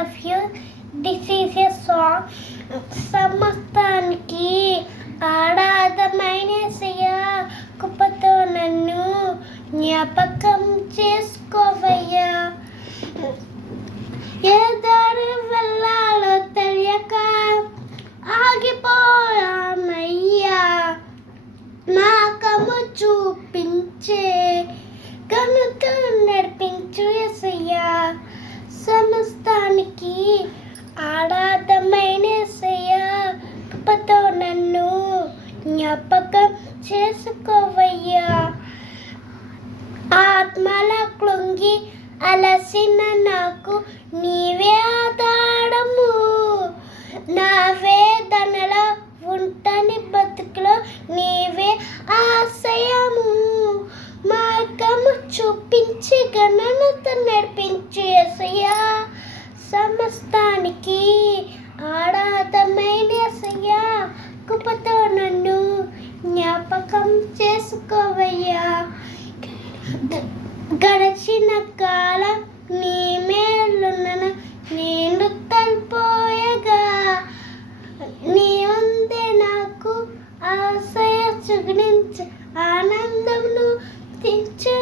of you. This is a song. సమస్తానికి ఆరాధమైన యేసయ్యా, కృపతో నన్ను జ్ఞాపకం చేసుకోవయ్యా. ఏ దారి వెళ్ళాలో తెలియక ఆగిపోయానయ్యా, మార్గము చూపించే కనుక నడిపించు యేసయ్యా. సమస్తానికి ఆరాధమైన యేసయ్యా, కృపతో నన్ను జ్ఞాపకం చేసుకోవయ్యా. ఆత్మల కృంగి అలసిన నాకు నీవే ఆధారము, నా వేదనలో ఉంటని బతుకులో నీవే ఆశయము. మార్గము చూపించి గణనతో నడిపించు యేసయ్యా. సమస్తానికి ఆరాధమైన యేసయ్యా, కృపతో నన్ను జ్ఞాపకం చేసుకోవయ్యా. గడిచిన కాలం నీ మేలున్న నేను తల్పోయగా, నీ ఉందే నాకు ఆశయ చుగునించు ఆనందమును తెచ్చు